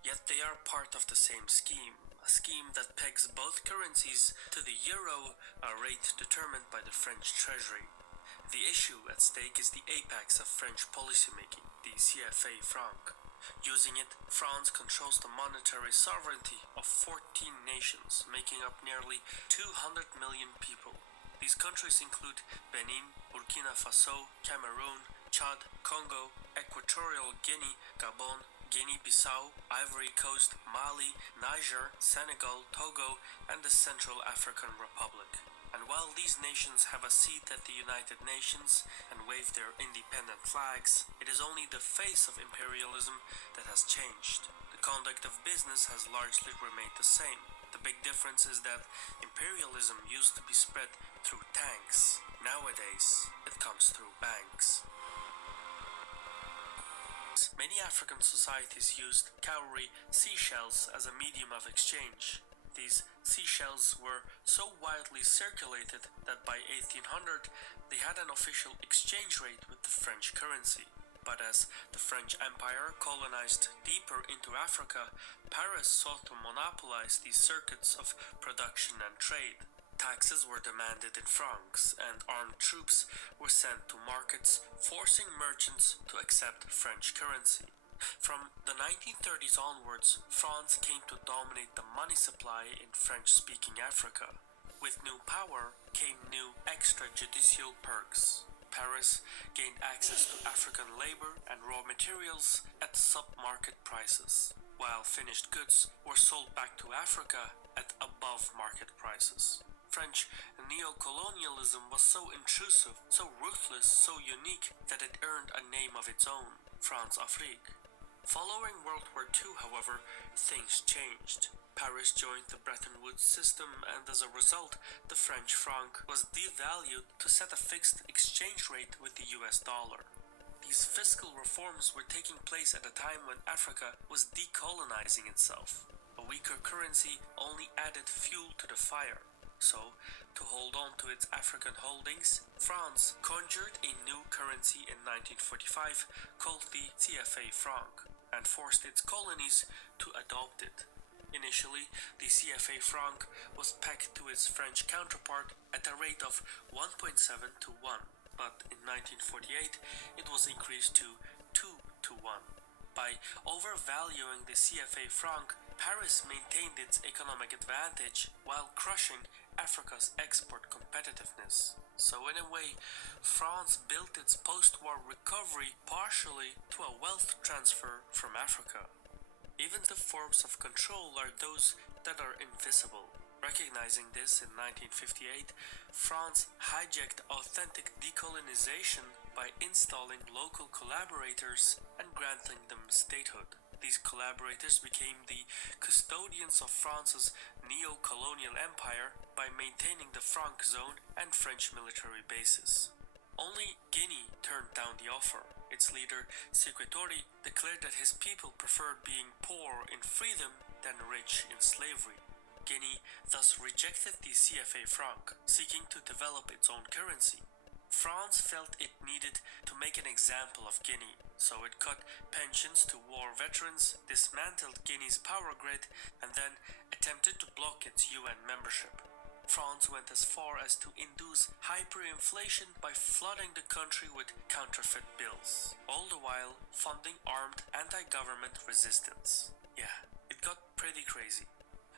Yet they are part of the same scheme, a scheme that pegs both currencies to the euro, a rate determined by the French treasury. The issue at stake is the apex of French policymaking, the CFA franc. Using it, France controls the monetary sovereignty of 14 nations, making up nearly 200 million people. These countries include Benin, Burkina Faso, Cameroon, Chad, Congo, Equatorial Guinea, Gabon, Guinea-Bissau, Ivory Coast, Mali, Niger, Senegal, Togo, and the Central African Republic. And while these nations have a seat at the United Nations and wave their independent flags, it is only the face of imperialism that has changed. The conduct of business has largely remained the same. The big difference is that imperialism used to be spread through tanks. Nowadays, it comes through banks. Many African societies used cowrie seashells as a medium of exchange. These seashells were so widely circulated that by 1800 they had an official exchange rate with the French currency. But as the French Empire colonized deeper into Africa, Paris sought to monopolize these circuits of production and trade. Taxes were demanded in francs, and armed troops were sent to markets, forcing merchants to accept French currency. From the 1930s onwards, France came to dominate the money supply in French-speaking Africa. With new power came new extrajudicial perks. Paris gained access to African labor and raw materials at sub-market prices, while finished goods were sold back to Africa at above-market prices. French neo-colonialism was so intrusive, so ruthless, so unique that it earned a name of its own, France Afrique. Following World War II, however, things changed. Paris joined the Bretton Woods system, and as a result, the French franc was devalued to set a fixed exchange rate with the US dollar. These fiscal reforms were taking place at a time when Africa was decolonizing itself. A weaker currency only added fuel to the fire. So, to hold on to its African holdings, France conjured a new currency in 1945 called the CFA franc and forced its colonies to adopt it. Initially, the CFA franc was pegged to its French counterpart at a rate of 1.7 to 1, but in 1948 it was increased to 2 to 1. By overvaluing the CFA franc, Paris maintained its economic advantage while crushing Africa's export competitiveness. So in a way, France built its post-war recovery partially to a wealth transfer from Africa. Even the forms of control are those that are invisible. Recognizing this in 1958, France hijacked authentic decolonization by installing local collaborators and granting them statehood. These collaborators became the custodians of France's neo-colonial empire by maintaining the franc zone and French military bases. Only Guinea turned down the offer. Its leader, Sékou Touré, declared that his people preferred being poor in freedom than rich in slavery. Guinea thus rejected the CFA franc, seeking to develop its own currency. France felt it needed to make an example of Guinea, so it cut pensions to war veterans, dismantled Guinea's power grid, and then attempted to block its UN membership. France went as far as to induce hyperinflation by flooding the country with counterfeit bills, all the while funding armed anti-government resistance. Yeah, it got pretty crazy.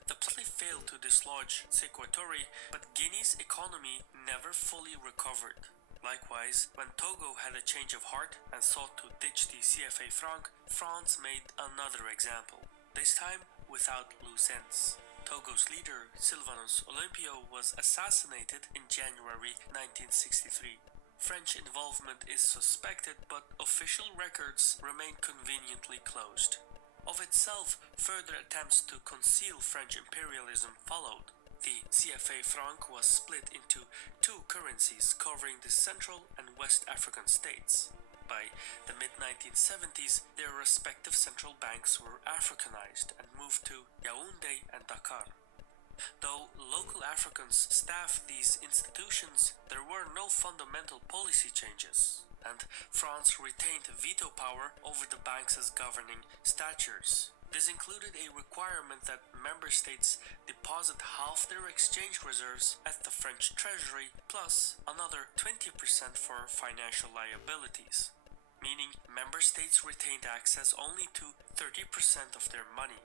The plan failed to dislodge Sékou Touré, but Guinea's economy never fully recovered. Likewise, when Togo had a change of heart and sought to ditch the CFA franc, France made another example, this time without loose ends. Togo's leader, Sylvanus Olympio, was assassinated in January 1963. French involvement is suspected, but official records remain conveniently closed. Of itself, further attempts to conceal French imperialism followed. The CFA franc was split into two currencies covering the Central and West African states. By the mid-1970s, their respective central banks were Africanized and moved to Yaoundé and Dakar. Though local Africans staffed these institutions, there were no fundamental policy changes, and France retained veto power over the banks' governing statutes. This included a requirement that member states deposit half their exchange reserves at the French Treasury plus another 20% for financial liabilities, meaning member states retained access only to 30% of their money.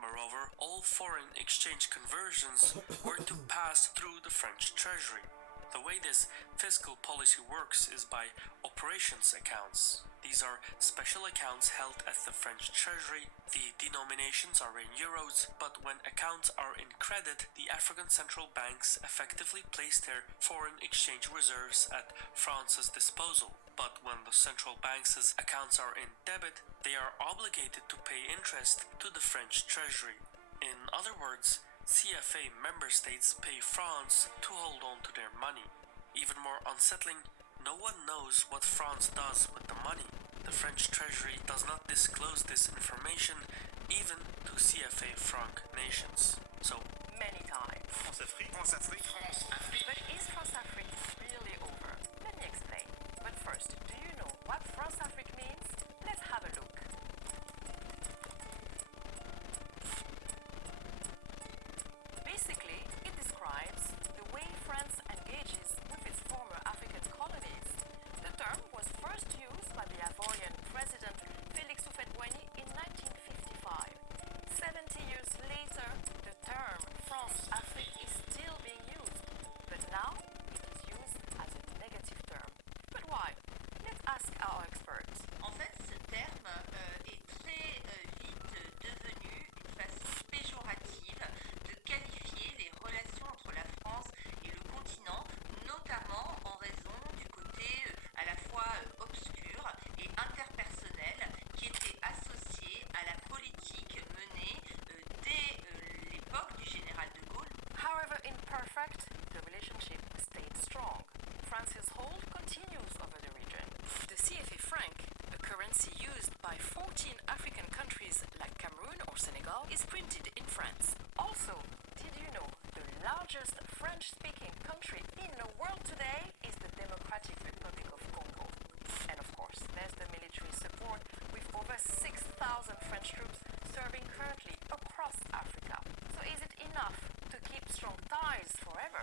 Moreover, all foreign exchange conversions were to pass through the French Treasury. The way this fiscal policy works is by operations accounts. These are special accounts held at the French Treasury. The denominations are in euros, but when accounts are in credit, the African central banks effectively place their foreign exchange reserves at France's disposal. But when the central banks' accounts are in debit, they are obligated to pay interest to the French Treasury. In other words, CFA member states pay France to hold on to their money. Even more unsettling, no one knows what France does with the money. The French Treasury does not disclose this information even to CFA franc nations. So, many times. France-Afrique. France-Afrique. France-Afrique. But is France-Afrique really over? Let me explain. But first, do you know what France-Afrique means? Let's have a look. Basically, it describes the way France engages with its former African colonies. The term was first used by the Ivorian president Félix Houphouët-Boigny in 1955. 70 years later, the term France-Afrique is still being used, but now it is used as a negative term. But why? Let's ask our experts. En fait, ce terme est très vite devenu une façon péjorative de qualifier les relations entre la France et le continent, notamment en raison du côté à la fois obscur et interpersonnel qui était associé à la politique menée dès l'époque du général de Gaulle. However imperfect, the relationship stayed strong. France's hold continues over the region. The CFA franc, a currency used by 14 African countries like Cameroon or Senegal, is printed in France. Also, did you know the largest French-speaking country in the world today is the Democratic Republic of Congo? And of course, there's the military support with over 6,000 French troops serving currently across Africa. So is it enough to keep strong ties forever?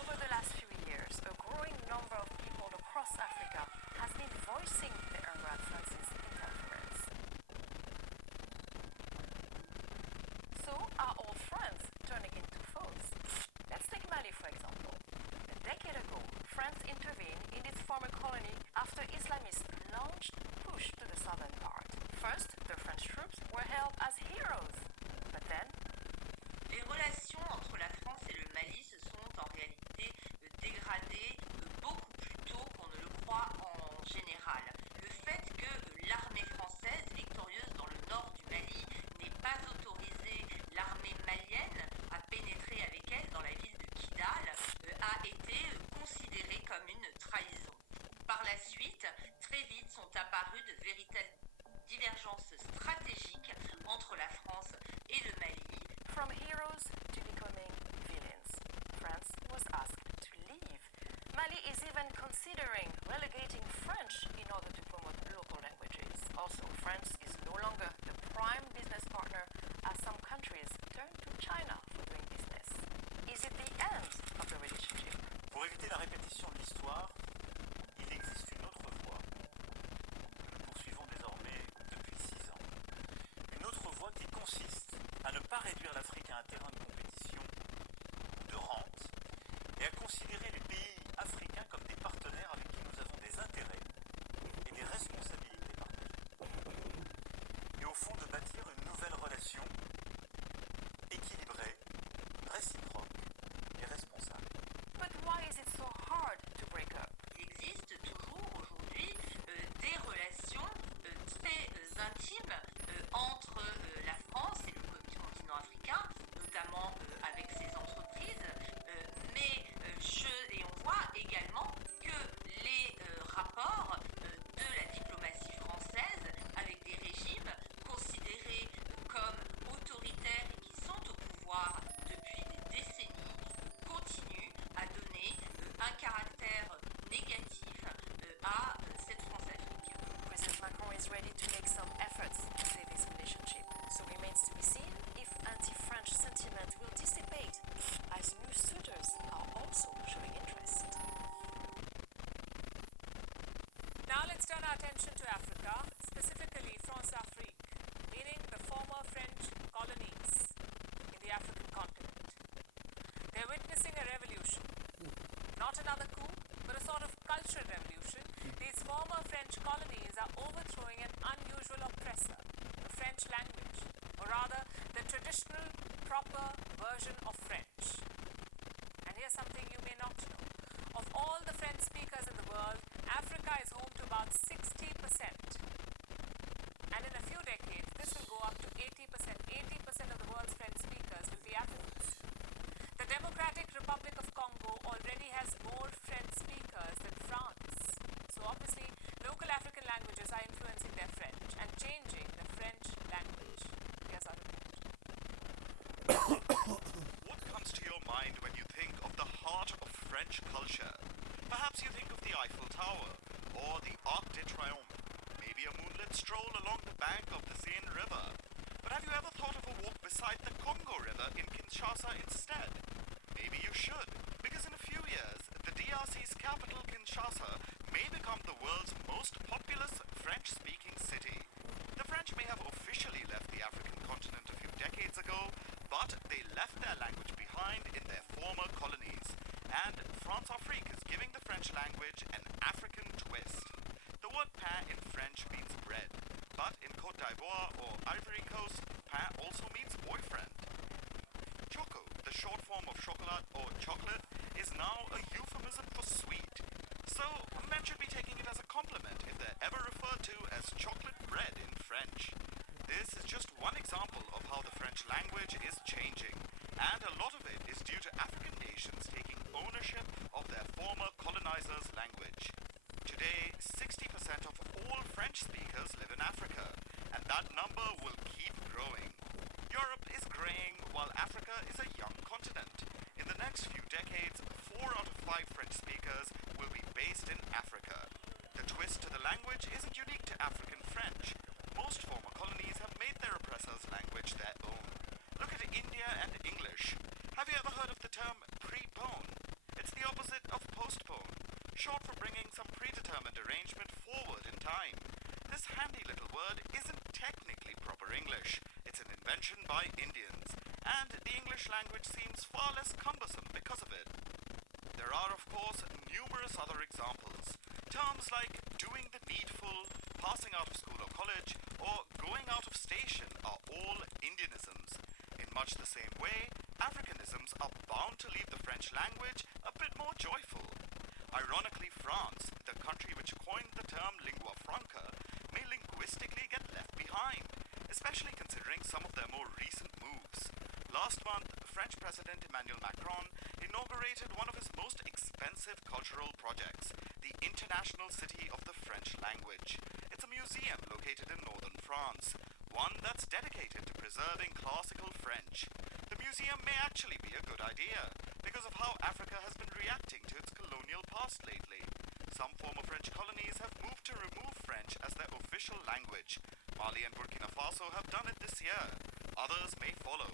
Over the last few years, a growing number of people across Africa has been voicing their anger at France's interference. So are all friends turning into foes? Let's take Mali for example. A decade ago, France intervened in its former colony after Islamists launched a push to the southern part. First, the French troops were hailed as heroes, but then Les relations entre la France et le Mali se sont en réalité dégradées beaucoup plus tôt qu'on ne le croit en général. Le fait que l'armée française, victorieuse dans le nord du Mali, n'ait pas autorisé l'armée malienne à pénétrer avec elle dans la ville de Kidal a été considéré comme une trahison. Par la suite, très vite sont apparues de véritables divergences stratégiques entre la France et le Mali. from heroes to becoming villains, France was asked to leave. Mali is even considering relegating French in order to promote local languages. Also, France is no longer the prime business partner as some countries turn to China for doing business. Is it the end of the relationship? Pour éviter la répétition de l'histoire, il existe une autre voie que nous poursuivons désormais depuis 6 ans. Une autre voie qui consiste à ne pas réduire l'Afrique à un terrain de compétition ou de rente et à considérer les pays africains comme des partenaires avec qui nous avons des intérêts et des responsabilités partagées. Et au fond de bâtir une nouvelle relation équilibrée, réciproque et responsable. But why is it so hard to break up? Il existe toujours aujourd'hui des relations très intimes entre la France et le continent africain, notamment avec ses entreprises, et on voit également que les rapports de la diplomatie française avec des régimes considérés comme autoritaires et qui sont au pouvoir depuis des décennies continuent à donner un French language, or rather, the traditional, proper version of French. And here's something you may not know. Of all the French speakers in the world, Africa is home to about 60%. And in a few decades, this will go up to 80%. 80% of the world's French speakers will be Africans. The Democratic Republic of Congo already has more French speakers than France. So obviously, local African languages are influencing their French and changing the French language. Here's our report. What comes to your mind when you think of the heart of French culture? Perhaps you think of the Eiffel Tower or the Arc de Triomphe, maybe a moonlit stroll along the bank of the Seine River. But have you ever thought of a walk beside the Congo River in Kinshasa instead? Maybe you should, because in a few years, the DRC's capital, Kinshasa, may become the world's most populous French-speaking city. The French may have officially left the African continent a few decades ago, but they left their language behind in their former colonies. And France-Afrique is giving the French language an African twist. The word pain in French means bread, but in Côte d'Ivoire or Ivory Coast, pain also means boyfriend. Choco, the short form of chocolat or chocolate, is now a euphemism for sweet. So men should be taking it as a compliment if they're ever referred to as chocolate bread in French. This is just one example of how the French language is changing, and a lot of it is due to African nations taking ownership of their former colonizers' language. Today, 60% of all French speakers live in Africa, and that number will keep growing. Europe is graying while Africa is a young continent. In the next few decades, 4 out of 5 French speakers will be based in Africa. The twist to the language isn't unique to African French. Most former colonies have made their oppressors' language their own. Look at India and English. Have you ever heard of the term prepone? It's the opposite of postpone, short for bringing some predetermined arrangement forward in time. This handy little word isn't technically proper English. It's an invention by Indians, and the English language seems far less cumbersome because of it. There are, of course, numerous other examples. Terms like doing the needful, passing out of school or college, or going out of station are all Indianisms. In much the same way, Africanisms are bound to leave the French language a bit more joyful. Ironically, France, the country which coined the term lingua franca, may linguistically get left behind, especially considering some of their more recent moves. Last month, French President Emmanuel Macron inaugurated one of his most expensive cultural projects, the International City of the French Language. It's a museum located in northern France, one that's dedicated to preserving classical French. The museum may actually be a good idea, because of how Africa has been reacting to its colonial past lately. Some former French colonies have moved to remove French as their official language. Mali and Burkina Faso have done it this year. Others may follow.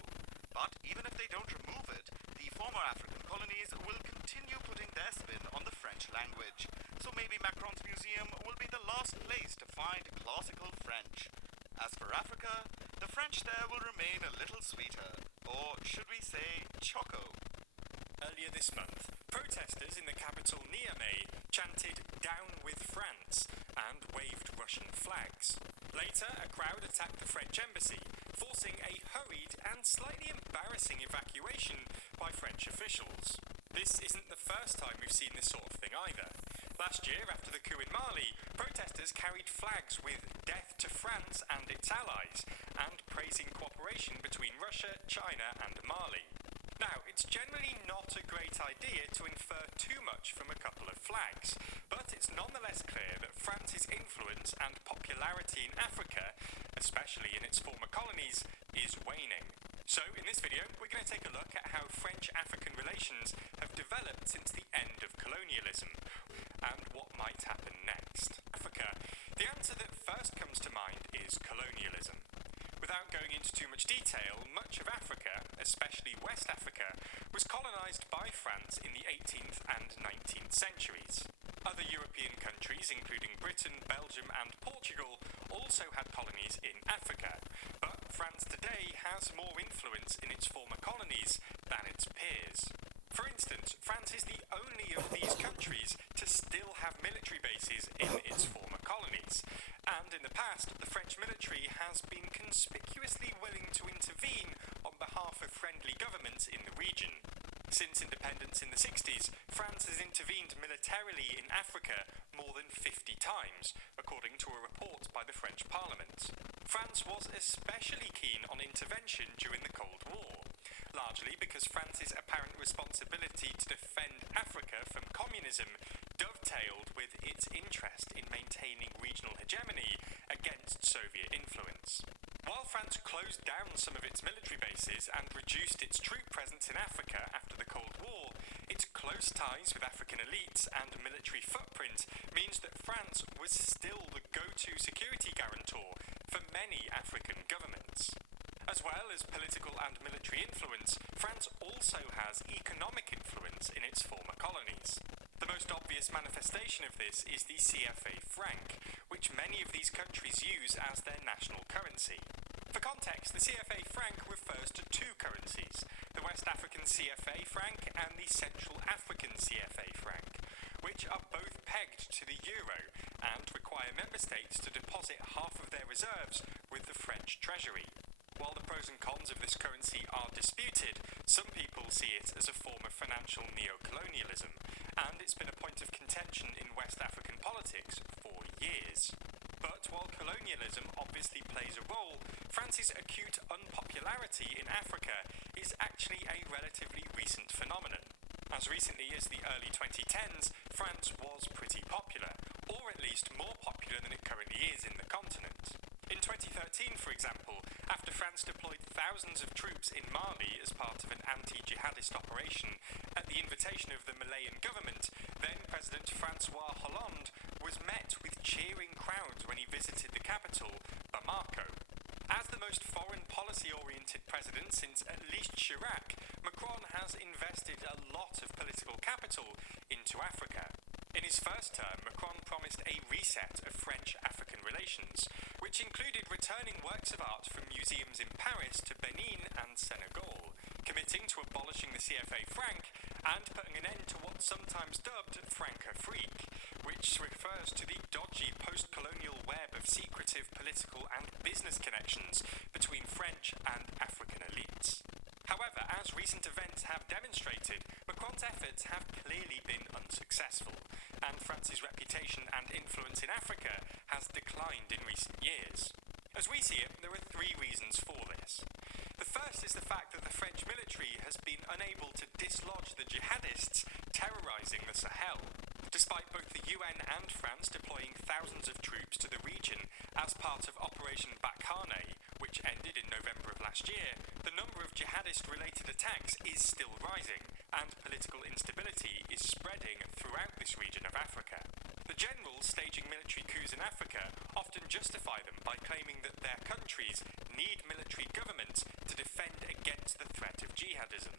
But even if they don't remove it, the former African colonies will continue putting their spin on the French language. So maybe Macron's museum will be the last place to find classical French. As for Africa, the French there will remain a little sweeter, or should we say, choco. Earlier this month, protesters in the capital Niamey chanted "Down with France" and waved Russian flags. Later, a crowd attacked the French embassy, forcing a hurried and slightly embarrassing evacuation by French officials. This isn't the first time we've seen this sort of thing either. Last year, after the coup in Mali, protesters carried flags with "Death to France and its allies" and praising cooperation between Russia, China and Mali. Now, it's generally not a great idea to infer too much from a couple of flags, but it's nonetheless clear that France's influence and popularity in Africa, especially in its former colonies, is waning. So, in this video, we're going to take a look at how French-African relations have developed since the end of colonialism, and what might happen next. Africa. The answer that first comes to mind is colonialism. Without going into too much detail, much of Africa, especially West Africa, was colonised by France in the 18th and 19th centuries. Other European countries, including Britain, Belgium and Portugal, also had colonies in Africa, but France today has more influence in its former colonies than its peers. For instance, France is the only of these countries to still have military bases in its former colonies, and in the past, the French military has been conspicuous Africa more than 50 times, according to a report by the French Parliament. France was especially keen on intervention during the Cold War, largely because France's apparent responsibility to defend Africa from communism dovetailed with its interest in maintaining regional hegemony against Soviet influence. While France closed down some of its military bases and reduced its troop presence in Africa after the Cold War, its close ties with African elites and military footprint means that France was still the go-to security guarantor for many African governments. As well as political and military influence, France also has economic influence in its former colonies. The most obvious manifestation of this is the CFA franc, which many of these countries use as their national currency. For context, the CFA franc refers to two currencies, the West African CFA franc and the Central African CFA franc, which are both pegged to the euro and require member states to deposit half of their reserves with the French treasury. While the pros and cons of this currency are disputed, some people see it as a form of financial neo-colonialism, and it's been a point of contention in West African politics for years. But while colonialism obviously plays a role, France's acute unpopularity in Africa is actually a relatively recent phenomenon. As recently as the early 2010s, France was pretty popular, or at least more popular than it currently is in the continent. In 2013, for example, after France deployed thousands of troops in Mali as part of an anti-jihadist operation at the invitation of the Malayan government, then President Francois Hollande was met with cheering crowds when he visited the capital, Bamako. As the most foreign policy-oriented president since at least Chirac, Macron has invested a lot of political capital into Africa. In his first term, Macron promised a reset of French-African relations, which included returning works of art from museums in Paris to Benin and Senegal, committing to abolishing the CFA franc, and putting an end to what's sometimes dubbed Francafrique, which refers to the dodgy post-colonial web of secretive political and business connections between French and African elites. However, as recent events have demonstrated, Macron's efforts have clearly been unsuccessful, and France's reputation and influence in Africa has declined in recent years. As we see it, there are three reasons for this. The first is the fact that the French military has been unable to dislodge the jihadists terrorizing the Sahel. Despite both the UN and France deploying thousands of troops to the region as part of Operation Barkhane, which ended in November of last year, the number of jihadist-related attacks is still rising, and political instability is spreading throughout this region of Africa. The generals staging military coups in Africa often justify them by claiming that their countries need military governments to defend against the threat of jihadism,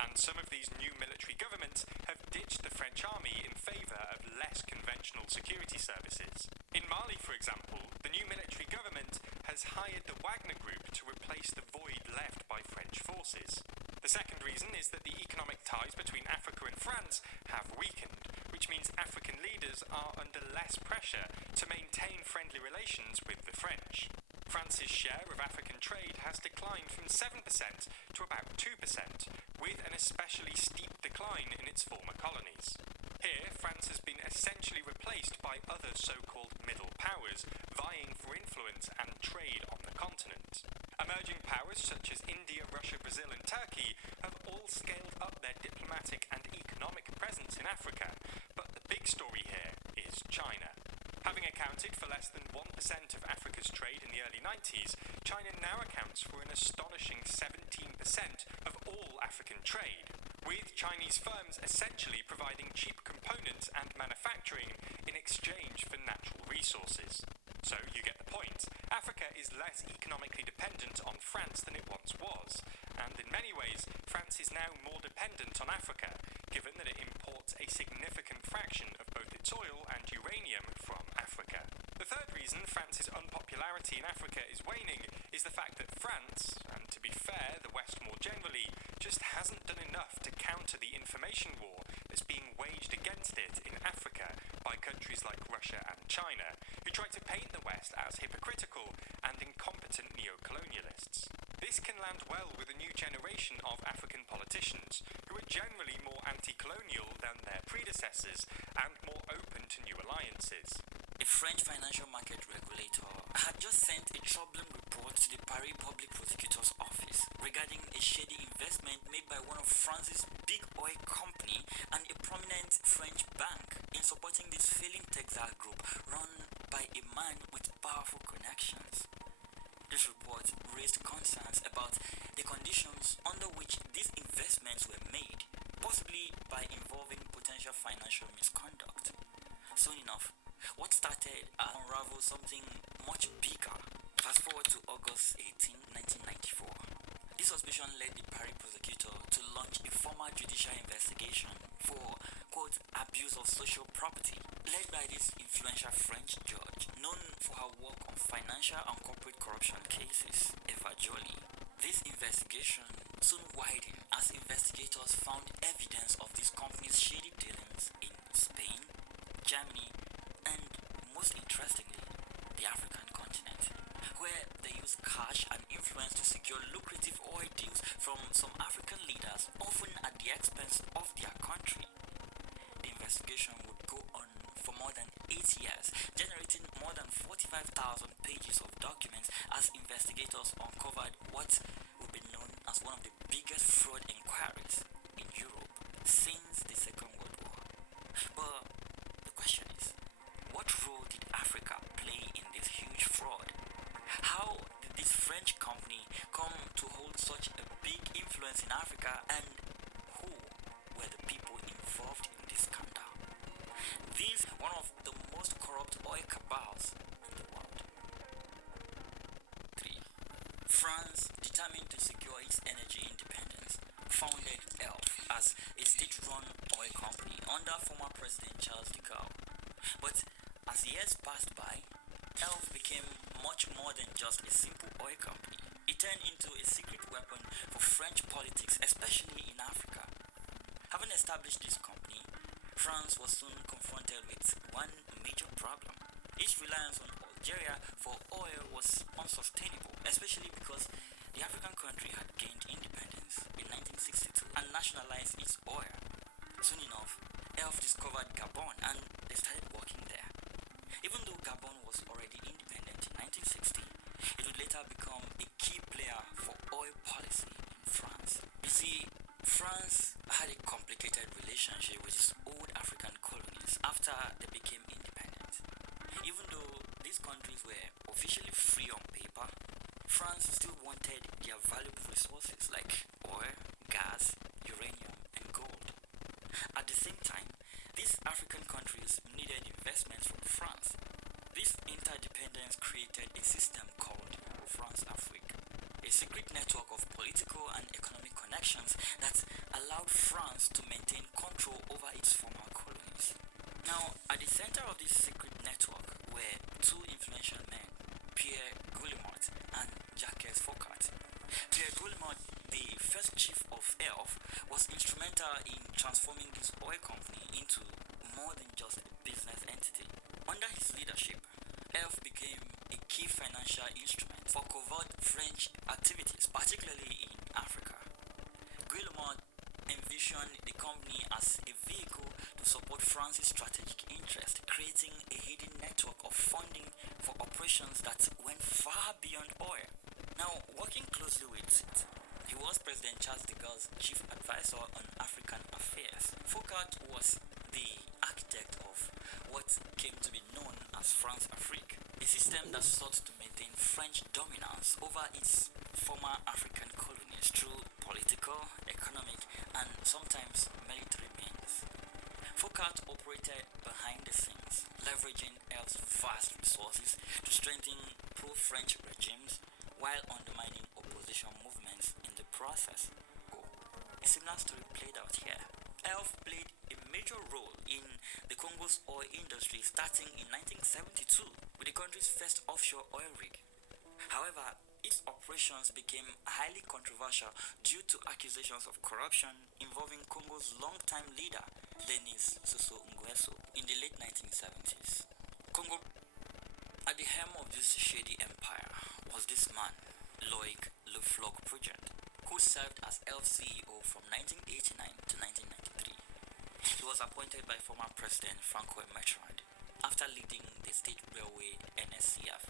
and some of these new military governments have ditched the French army in favour of less conventional security services. In Mali, for example, the new military government has hired the Wagner Group to replace the void left by French forces. The second reason is that the economic ties between Africa and France have weakened, which means African leaders are under less pressure to maintain friendly relations with the French. France's share of African trade has declined from 7% to about 2%, with an especially steep decline in its former colonies. Here, France has been essentially replaced by other so-called middle powers, vying for influence and trade on the continent. Emerging powers such as India, Russia, Brazil and Turkey have all scaled up their diplomatic and economic presence in Africa, but the big story here is China. Having accounted for less than 1% of Africa's trade in the early 90s, China now accounts for an astonishing 17% of all African trade, with Chinese firms essentially providing cheap components and manufacturing in exchange for natural resources. So you get the point. Africa is less economically dependent on France than it once was, and in many ways, France is now more dependent on Africa, given that it imports a significant fraction of both its oil and uranium from Africa. The third reason France's unpopularity in Africa is waning is the fact that France, and to be fair, the West more generally, just hasn't done enough to counter the information war that's being waged against it in Africa by countries like Russia and China, who try to paint the West as hypocritical and incompetent neo-colonialists. This this can land well with a new generation of African politicians who are generally more anti-colonial than their predecessors and more open to new alliances. A French financial market regulator had just sent a troubling report to the Paris Public Prosecutor's Office regarding a shady investment made by one of France's big oil company and a prominent French bank in supporting this failing Texas group run by a man with powerful connections. This report raised concerns about the conditions under which these investments were made, possibly by involving potential financial misconduct. Soon enough, what started unraveled something much bigger. Fast forward to August 18, 1994. This suspicion led the Paris prosecutor to launch a formal judicial investigation for, quote, abuse of social property, led by this influential French judge, known for her work on financial and corporate corruption cases, Eva Joly. This investigation soon widened as investigators found evidence of this company's shady dealings in Spain, Germany, and most interestingly, the African continent, where they used cash and influence to secure lucrative oil deals from some African leaders, often at the expense of their country. The investigation would go on for more than 8 years, generating more than 45,000 pages of documents as investigators uncovered what would be known as one of the biggest fraud inquiries in Europe since the Second World War. But the question is, what role did Africa play in this huge fraud? How did this French company come to hold such a big influence in Africa, and who were the people involved in this scandal? This is one of the most corrupt oil cabals in the world. 3. France, determined to secure its energy independence, founded ELF as a state-run oil company under former President Charles de Gaulle. But as years passed by, ELF became much more than just a simple oil company. It turned into a secret weapon for French politics, especially in Africa. Having established this company, France was soon confronted with one major problem. Its reliance on Algeria for oil was unsustainable, especially because the African country had gained independence in 1962 and nationalized its oil. Soon enough, ELF discovered Gabon and they started working there. Even though Gabon was already independent in 1960, it would later become a key player for oil policy in France. You see, France had a complicated relationship with its old African colonies after they became independent. Even though these countries were officially free on paper, France still wanted their valuable resources like oil, gas, uranium, and gold. At the same time, these African countries needed investments from France. This interdependence created a system called France-Afrique, a secret network of political and economic connections that allowed France to maintain control over its former colonies. Now, at the center of this secret network were two influential men, Pierre Guillemot and Jacques Foccart. Pierre Guillemot, the first chief of ELF, was instrumental in transforming this oil company into more than just a business entity. Under his leadership, ELF became a key financial instrument for covert French activities, particularly in Africa. Guillemot envisioned the company as a vehicle to support France's strategic interest, creating a hidden network of funding for operations that went far beyond oil. Now, working closely with it, he was President Charles de Gaulle's chief advisor on African affairs. Foccart was the architect of what came to be known as France-Afrique, a system that sought to maintain French dominance over its former African colonies through political, economic, and sometimes military means. Foccart operated behind the scenes, leveraging ELF's vast resources to strengthen pro-French regimes while undermining opposition movements in the process. A similar story played out here. ELF played a major role in the Congo's oil industry starting in 1972 with the country's first offshore oil rig. However, its operations became highly controversial due to accusations of corruption involving Congo's longtime leader, Denis Sassou Nguesso, in the late 1970s. Congo, at the helm of this shady empire, was this man, Loic Le Floch Prugent, who served as ELF CEO from 1989 to 1993. He was appointed by former President Francois Mitterrand after leading the state railway NSCF.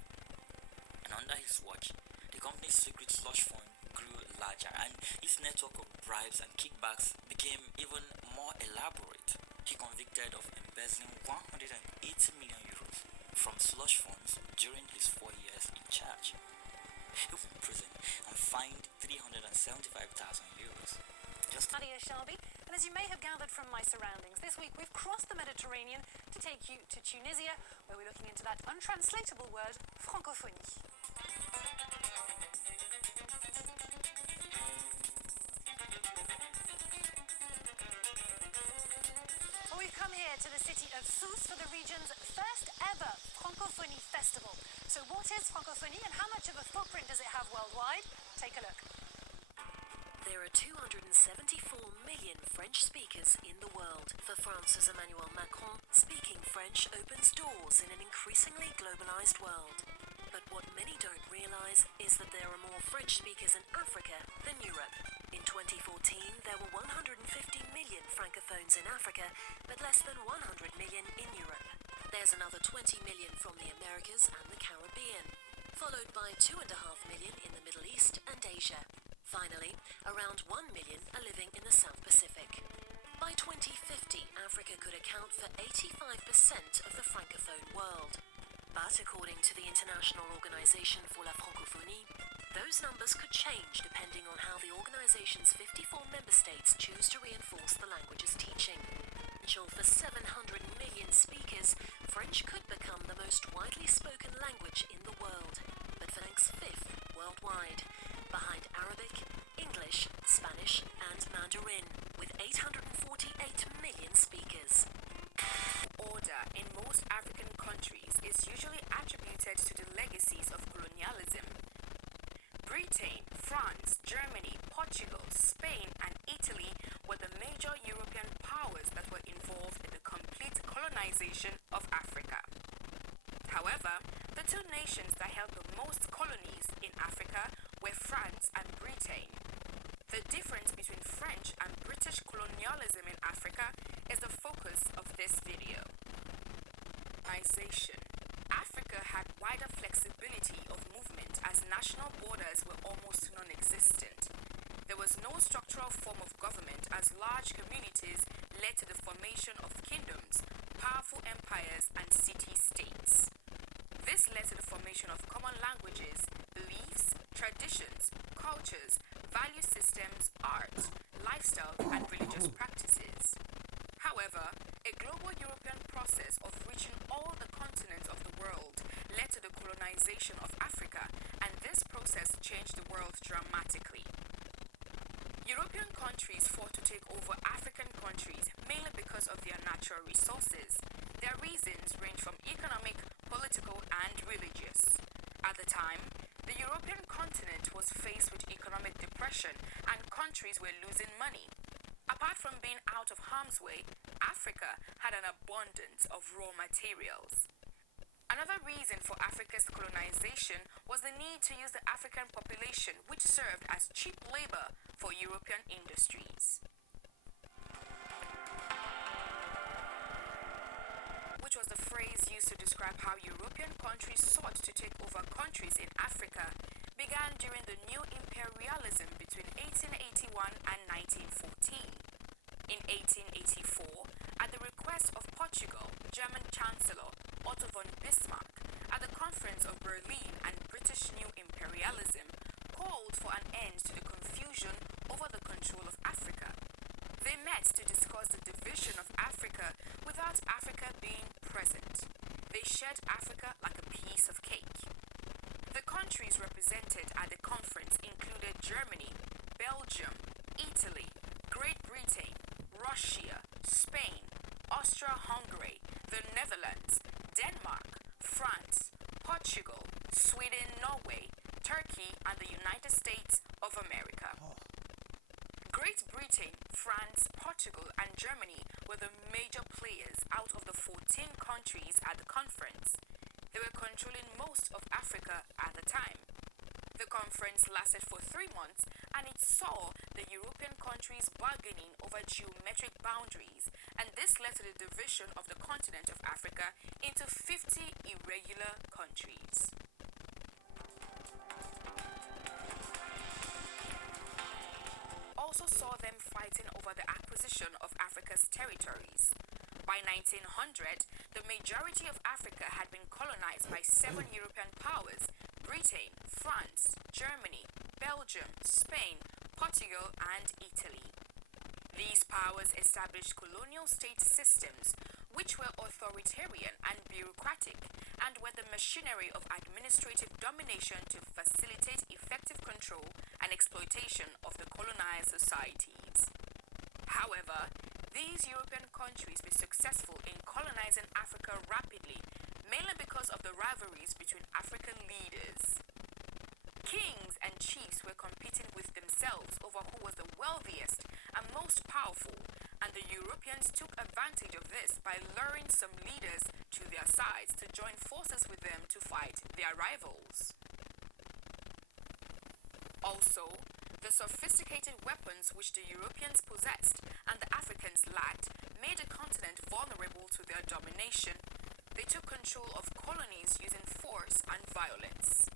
And under his watch, the company's secret slush fund grew larger and its network of bribes and kickbacks became even more elaborate. He convicted of embezzling 180 million euros from slush funds during his 4 years in charge. He was in prison and fined 375,000 euros. Nadia Shelby, and as you may have gathered from my surroundings, this week we've crossed the Mediterranean to take you to Tunisia, where we're looking into that untranslatable word, francophonie. Well, we've come here to the city of Sousse for the region's first ever Francophonie Festival. So what is Francophonie and how much of a footprint does it have worldwide? Take a look. There are 274 million French speakers in the world. For France's Emmanuel Macron, speaking French opens doors in an increasingly globalized world. But what many don't realize is that there are more French speakers in Africa than Europe. In 2014, there were 150 million francophones in Africa, but less than 100 million in Europe. There's another 20 million from the Americas and the Caribbean, followed by 2.5 million in the Middle East and Asia. Finally, around 1 million are living in the South Pacific. By 2050, Africa could account for 85% of the francophone world. But according to the International Organization for la Francophonie, those numbers could change depending on how the organization's 54 member states choose to reinforce the language's teaching. For 700 million speakers, French could become the most widely spoken language in the world, but ranks 5th worldwide, behind Arabic, English, Spanish, and Mandarin, with 848 million speakers. Order in most African countries is usually attributed to the legacies of colonialism. Britain, France, Germany, Portugal, Spain, and Italy were the major European powers that were involved in the complete colonization of Africa. However, the two nations that held the most colonies in Africa were France and Britain. The difference between French and British colonialism in Africa is the focus of this video. Colonization. Africa had wider flexibility of movement as national borders were almost non-existent. There was no structural form of government as large communities led to the formation of kingdoms, powerful empires, and city-states. This led to the formation of common languages, beliefs, traditions, cultures, value systems, art, lifestyle, and religious practices. However, a global European process of reaching all the continents of the world led to the colonization of Africa, and this process changed the world dramatically. European countries fought to take over African countries mainly because of their natural resources. Their reasons range from economic, political, and religious. At the time, the European continent was faced with economic depression and countries were losing money. Apart from being out of harm's way, Africa had an abundance of raw materials. Another reason for Africa's colonization was the need to use the African population, which served as cheap labor for European industries. Which was the phrase used to describe how European countries sought to take over countries in Africa, began during the new imperialism between 1881 and 1914. In 1884, at the request of Portugal, German Chancellor Otto von Bismarck, at the Conference of Berlin and British New Imperialism, called for an end to the confusion over the control of Africa. They met to discuss the division of Africa without Africa being present. They shared Africa like a piece of cake. The countries represented at the conference included Germany, Belgium, Italy, Great Britain, Russia, Spain, Austria-Hungary, the Netherlands, Denmark, France, Portugal, Sweden, Norway, Turkey, and the United States of America. Great Britain, France, Portugal, and Germany were the major players out of the 14 countries at the conference. They were controlling most of Africa at the time. The conference lasted for 3 months and it saw the European countries bargaining over geometric boundaries, and this led to the division of the continent of Africa into 50 irregular countries. Also saw them fighting over the acquisition of Africa's territories. By 1900, the majority of Africa had been colonized by 7 European powers: Britain, France, Germany, Belgium, Spain, Portugal, and Italy. These powers established colonial state systems which were authoritarian and bureaucratic and were the machinery of administrative domination to facilitate effective control and exploitation of the colonized societies. However, these European countries were successful in colonizing Africa rapidly, mainly because of the rivalries between African leaders. Kings and chiefs were competing with themselves over who was the wealthiest and most powerful, and the Europeans took advantage of this by luring some leaders to their sides to join forces with them to fight their rivals. Also, the sophisticated weapons which the Europeans possessed and the Africans lacked made the continent vulnerable to their domination. They took control of colonies using force and violence.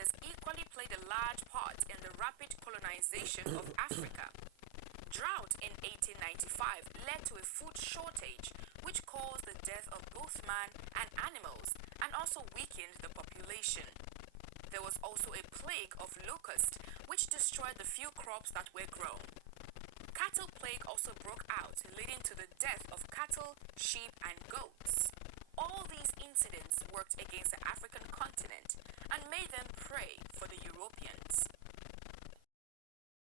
Has equally played a large part in the rapid colonization of Africa. Drought in 1895 led to a food shortage which caused the death of both man and animals and also weakened the population. There was also a plague of locusts which destroyed the few crops that were grown. Cattle plague also broke out, leading to the death of cattle, sheep, and goats. All these incidents worked against the African continent and made them prey for the Europeans.